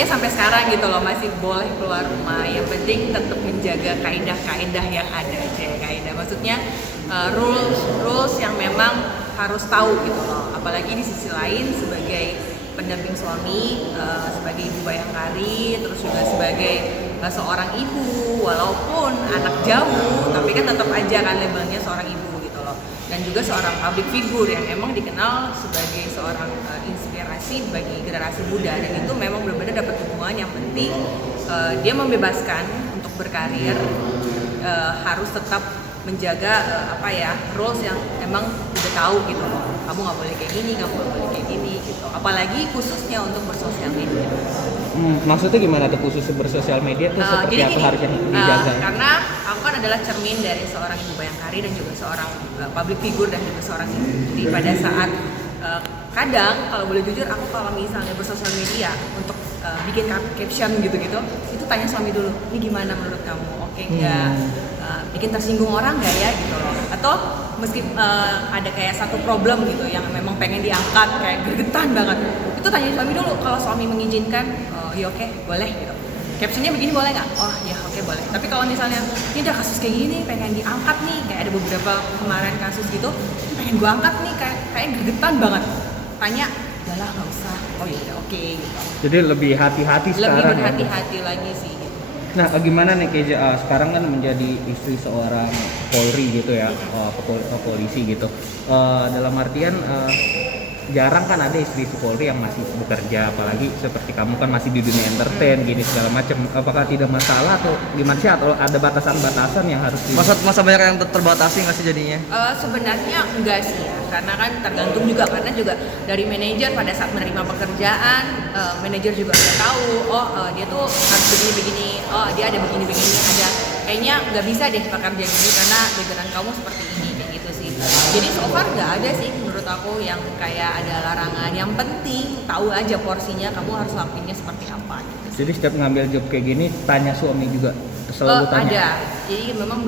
maksudnya sampai sekarang gitu loh masih boleh keluar rumah, yang penting tetap menjaga kaidah-kaidah yang ada aja. Kaidah maksudnya rules yang memang harus tahu gitu loh, apalagi di sisi lain sebagai pendamping suami, sebagai ibu bayangkari, terus juga sebagai seorang ibu, walaupun anak jauh tapi kan tetap aja kan labelnya seorang ibu gitu loh, dan juga seorang public figure yang emang dikenal sebagai seorang inspirasi bagi generasi muda, dan itu memang benar-benar dapat dukungan yang penting. Dia membebaskan untuk berkarir, harus tetap menjaga rules yang emang udah tahu gitu loh, kamu nggak boleh kayak gini, kamu nggak boleh kayak gini gitu, apalagi khususnya untuk bersosial media. Maksudnya gimana tuh khusus bersosial media tuh seperti jadi apa gini, harusnya dijaga? karena aku kan adalah cermin dari seorang ibu bayangkari dan juga seorang public figure dan juga seorang ibu. Jadi pada saat kadang kalau boleh jujur, aku kalau misalnya bersosial media untuk bikin caption gitu-gitu, itu tanya suami dulu, ini gimana menurut kamu, oke nggak, bikin tersinggung orang nggak ya gitu loh, atau meski ada kayak satu problem gitu yang memang pengen diangkat kayak gregetan banget, itu tanya suami dulu. Kalau suami mengizinkan, ya oke, boleh gitu, captionnya begini boleh nggak? Oh ya oke, boleh. Tapi kalau misalnya ini ada kasus kayak gini pengen diangkat nih, kayak ada beberapa kemarin kasus gitu pengen gua angkat nih, kayak gregetan banget, tanya udahlah nggak usah, oh ya udah oke gitu. Jadi lebih hati-hati sekarang. Lebih berhati-hati lagi sih gitu. Nah, gimana nih Keja, sekarang kan menjadi istri seorang Polri gitu ya, polisi gitu. Dalam artian jarang kan ada istri Polri yang masih bekerja, apalagi seperti kamu kan masih di dunia entertain gini segala macam. Apakah tidak masalah atau gimana sih, atau ada batasan-batasan yang harus masa banyak yang terbatasi nggak sih jadinya? Sebenarnya enggak sih ya, karena kan tergantung juga, karena juga dari manajer pada saat menerima pekerjaan, manajer juga udah tahu, dia tuh harus begini-begini, dia ada begini-begini, ada kayaknya nggak bisa deh pekerja gini karena background kamu seperti ini, kayak gitu sih. Jadi so far nggak ada sih menurut aku yang kayak ada larangan, yang penting tahu aja porsinya, kamu harus lakuinnya seperti apa gitu. Jadi setiap ngambil job kayak gini tanya suami juga, selalu tanya? Ada, jadi memang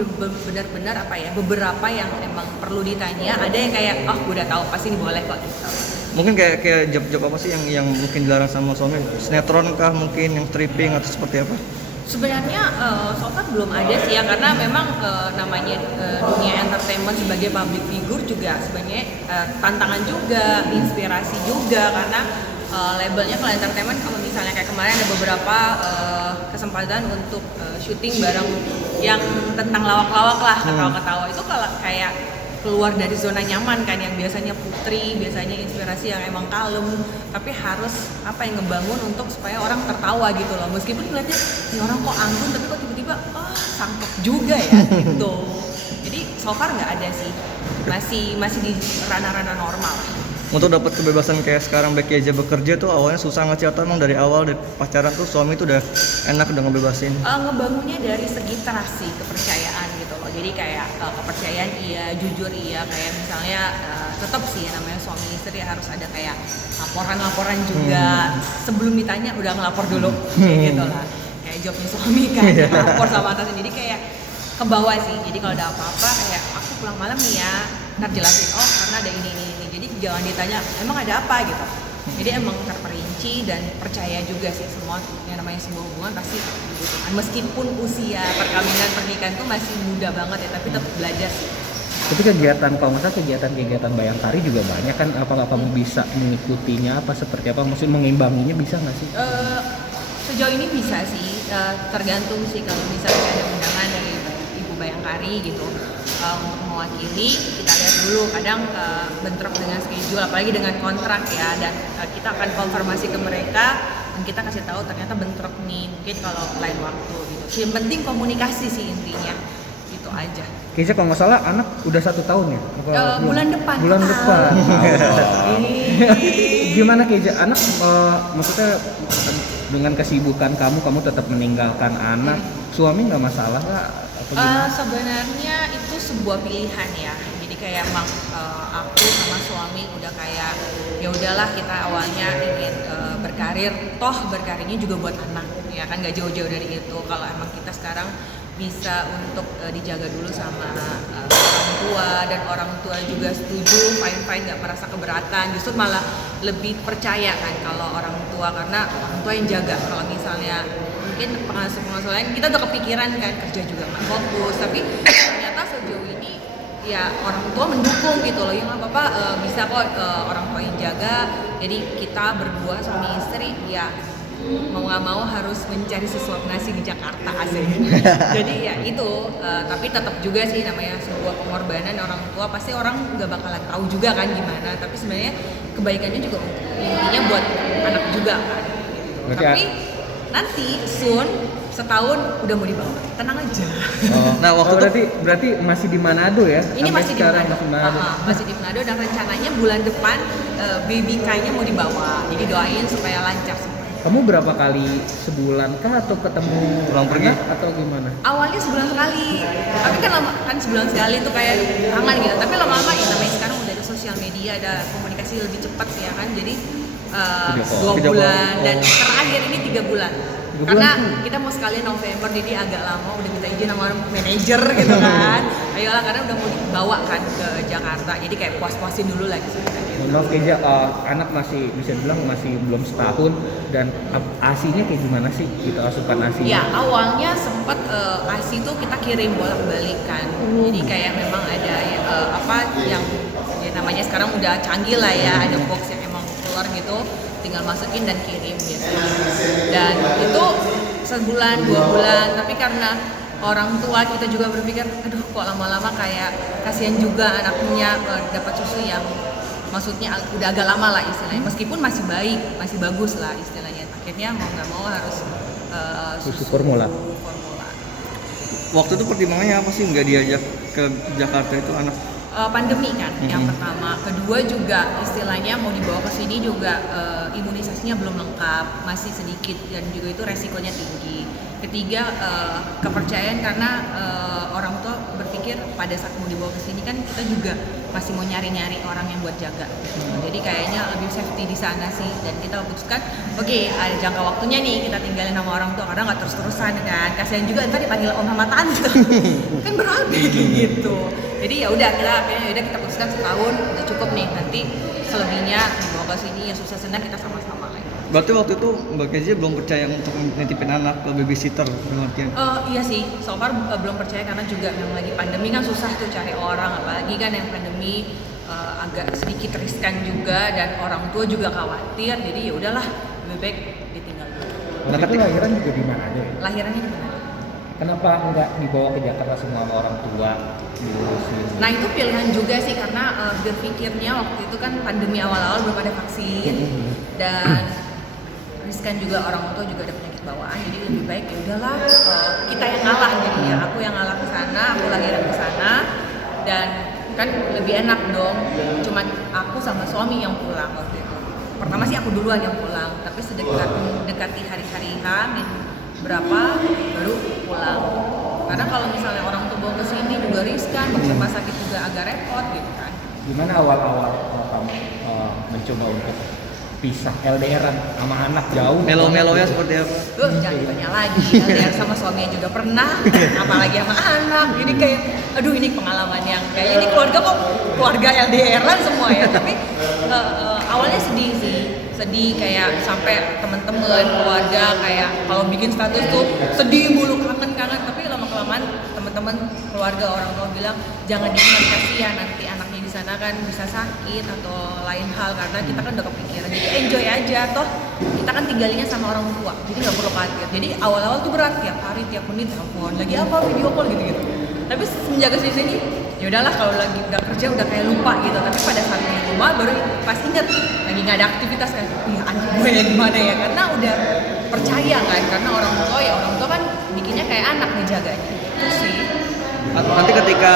benar-benar beberapa yang emang perlu ditanya, ada yang kayak gue udah tahu pasti ini boleh kok gitu. Mungkin kayak job apa sih yang mungkin dilarang sama suami? Sinetron kah mungkin, yang stripping atau seperti apa? Sebenarnya so far belum ada sih ya, karena memang namanya dunia entertainment sebagai public figure juga sebenarnya tantangan juga, inspirasi juga, karena labelnya kalau entertainment, kalau misalnya kayak kemarin ada beberapa kesempatan untuk syuting bareng yang tentang lawak-lawak lah, ketawa-ketawa, itu kalau kayak keluar dari zona nyaman kan, yang biasanya putri, biasanya inspirasi yang emang kalem, tapi harus yang ngebangun untuk supaya orang tertawa gitu loh, meskipun ngeliatnya ini orang kok anggun tapi kok tiba-tiba sangkep juga ya gitu. Jadi so far nggak ada sih, masih di ranah-ranah normal. Untuk dapat kebebasan kayak sekarang Becky aja bekerja tuh awalnya susah nggak sih, atau emang dari awal dari pacaran tuh suami tuh udah enak, udah ngebebasin? Ngebangunnya dari segi trust sih, kepercayaan gitu loh. Jadi kayak kepercayaan iya, jujur iya, kayak misalnya tetap sih namanya suami istri harus ada kayak laporan juga. Sebelum ditanya udah ngelapor dulu, kayak gitu lah. Kayak jobnya suami kan, lapor sama atasan. Jadi kayak ke bawah sih. Jadi kalau ada apa-apa kayak aku pulang malam nih ya, ntar jelasin karena ada ini. Jadi jangan ditanya emang ada apa gitu. Jadi emang terperinci dan percaya juga sih, semua yang namanya sebuah hubungan pasti dibutuhkan. Meskipun usia perkawinan pernikahan tuh masih muda banget ya, tapi tetap belajar sih. Tapi kegiatan bayangkari juga banyak kan, apakah kamu bisa mengikutinya, apa seperti apa, maksudnya mengimbanginya bisa nggak sih? Sejauh ini bisa sih, tergantung sih kalau misalnya ada undangan dari ibu bayangkari gitu untuk mewakili, kita lihat dulu, kadang bentrok dengan schedule, apalagi dengan kontrak ya, dan kita akan konfirmasi ke mereka dan kita kasih tahu ternyata bentrok nih, mungkin kalau lain waktu gitu. Yang penting komunikasi sih intinya, itu aja. Kayaknya kalau nggak salah anak udah 1 tahun ya? Bulan depan. Gimana Keja, anak maksudnya dengan kesibukan kamu tetap meninggalkan anak, suami nggak masalah nggak? Sebenarnya itu sebuah pilihan ya. Jadi kayak emang aku sama suami udah kayak ya udahlah, kita awalnya ingin berkarir, toh berkarirnya juga buat anak ya kan, nggak jauh-jauh dari itu. Kalau emang kita sekarang bisa untuk dijaga dulu sama orang tua tua dan orang tua juga setuju, fine nggak merasa keberatan, justru malah lebih percaya kan kalau orang tua, karena orang tua yang jaga. Kalau misalnya mungkin pengasuh lain kita udah kepikiran kan kerja juga nggak fokus, tapi ternyata sejauh ini ya orang tua mendukung gitu loh, ya nggak apa-apa, bisa kok orang tua yang jaga. Jadi kita berdua suami istri ya mau nggak mau harus mencari sesuap nasi di Jakarta asik. Jadi ya itu, tapi tetap juga sih namanya sebuah pengorbanan orang tua, pasti orang nggak bakalan tahu juga kan gimana, tapi sebenarnya kebaikannya juga intinya buat anak juga kan. Berarti Tapi nanti soon setahun udah mau dibawa, tenang aja. Oh, Nah, waktu berarti masih di Manado ya? Ini Sampai masih di sekarang Manado. masih Manado. Masih di Manado, dan rencananya bulan depan baby K-nya mau dibawa. Jadi doain supaya lancar semua. Kamu berapa kali sebulan kah atau ketemu Pulang pergi? anak atau gimana? Awalnya sebulan sekali, tapi kan lama kan sebulan sekali itu kayak kangen gitu. Tapi lama-lama ya namanya sekarang udah ada sosial media, ada komunikasi lebih cepat ya kan. Jadi Video call. 2 Video call. bulan dan Oh. terakhir ini 3 bulan. 3 Karena bulan. kita mau sekalian November, jadi agak lama udah minta izin sama manajer gitu kan. Ayolah, karena udah mau dibawa kan ke Jakarta, jadi kayak puas-puasin dulu lagi sebenarnya. Maaf Keja, anak masih bisa dibilang masih belum setahun, dan asinya kayak gimana sih kita asupan asinya? Ya awalnya sempat ASI tuh kita kirim bolak-balik kan. Jadi kayak memang ada apa yang ya namanya sekarang udah canggih lah ya, ada box yang emang keluar gitu, tinggal masukin dan kirim biasanya. Dan itu sebulan 2 bulan, tapi karena orang tua kita juga berpikir, aduh kok lama-lama kayak kasihan juga anaknya dapat susu yang maksudnya udah agak lama lah istilahnya, meskipun masih baik, masih bagus lah istilahnya. Akhirnya mau nggak mau harus Susu formula. waktu itu pertimbangannya apa sih nggak diajak ke Jakarta itu anak? Pandemi kan yang pertama, kedua juga istilahnya mau dibawa ke sini juga imunisasinya belum lengkap, masih sedikit dan juga itu resikonya tinggi. Ketiga kepercayaan, karena orang tua berpikir pada saat mau dibawa ke sini kan kita juga masih mau nyari-nyari orang yang buat jaga. Jadi kayaknya lebih safety di sana sih, dan kita putuskan oke, ada jangka waktunya nih kita tinggalin sama orang tua karena nggak terus-terusan kan, kasihan juga ntar dipanggil om sama tante kan berat gitu. Jadi ya udah kita putuskan setahun udah cukup nih, nanti selebihnya dibawa ke sini ya susah senang kita sama-sama lagi. Berarti waktu itu Mbak Kezia belum percaya untuk nitipin anak ke babysitter dalam artian? Iya sih, so far belum percaya karena juga memang lagi pandemi kan susah tuh cari orang, apalagi kan yang pandemi agak sedikit riskan juga dan orang tua juga khawatir, jadi ya udahlah lebih baik ditinggal dulu. Waktu itu lahiran juga di Manado ya? Lahirannya di mana? Kenapa nggak dibawa ke Jakarta semua sama orang tua diurusin? Nah itu pilihan juga sih, karena berpikirnya waktu itu kan pandemi awal-awal belum ada vaksin dan riskan juga, orang tua juga ada penyakit bawaan, jadi lebih baik ya udahlah kita yang ngalah, jadi ya aku yang ngalah ke sana, aku lahiran ke sana, dan kan lebih enak dong, cuman aku sama suami yang pulang waktu itu. Pertama sih aku duluan yang pulang, tapi dekati hari-hari H berapa baru pulang. Karena kalau misalnya orang tua bawa ke sini juga riskan, bawa ke rumah sakit juga agak repot gitu kan. Gimana awal-awal kamu mencoba untuk pisah LDRan sama anak jauh? Melo-melonya seperti apa? Jangan ditanya lagi, LDR sama suami juga pernah, apalagi sama anak. Jadi kayak, aduh ini pengalaman yang kayak ini keluarga LDR-an semua ya. Tapi awalnya sedih sih, sedih kayak sampai teman-teman keluarga kayak kalau bikin status tuh sedih mulu, kangen. Tapi lama-kelamaan teman-teman keluarga orang tua bilang jangan diingat, kasihan nanti anaknya di sana kan bisa sakit atau lain hal, karena kita kan udah kepikiran. Jadi enjoy aja, toh kita kan tinggalinnya sama orang tua, jadi nggak perlu khawatir. Jadi awal-awal tuh berat, tiap hari tiap menit telepon lagi apa video call gitu. Tapi semenjak kesini ya udahlah, kalau lagi udah kerja udah kayak lupa gitu. Tapi pada saat di rumah baru pas inget lagi nggak ada aktivitas kan, iya anak gue ya gimana ya, karena udah percaya kan, karena orang tua kan bikinnya kayak anak ngejaganya itu sih. Nanti ketika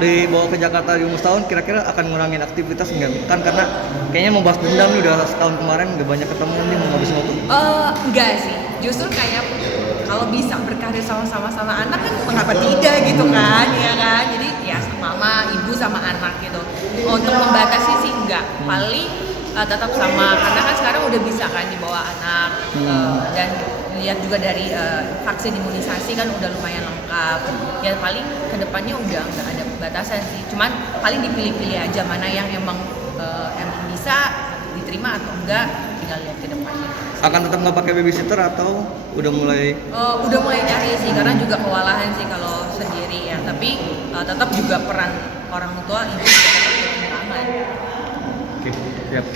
dibawa ke Jakarta di umur setahun, kira-kira akan ngurangin aktivitas nggak? Kan karena kayaknya mau bahas dendam nih, udah setahun kemarin nggak banyak ketemu nih, mau ngabisin waktu. Enggak sih, justru kayak kalau bisa berkarir sama-sama anak kan mengapa tidak gitu kan, ya kan. Jadi ya mama, ibu sama anak gitu. Untuk membatasi sih enggak, paling tetap sama, karena kan sekarang udah bisa kan dibawa anak dan lihat juga dari vaksin imunisasi kan udah lumayan lengkap. Ya paling kedepannya udah nggak ada batasan sih, cuman paling dipilih-pilih aja mana yang emang bisa diterima atau enggak, tinggal lihat ke depannya. Akan tetap nggak pakai babysitter atau udah mulai? Udah mulai cari sih, karena juga kewalahan sih kalau sendiri ya, tapi tetap juga peran orang tua itu juga tetap aman. Oke, siap.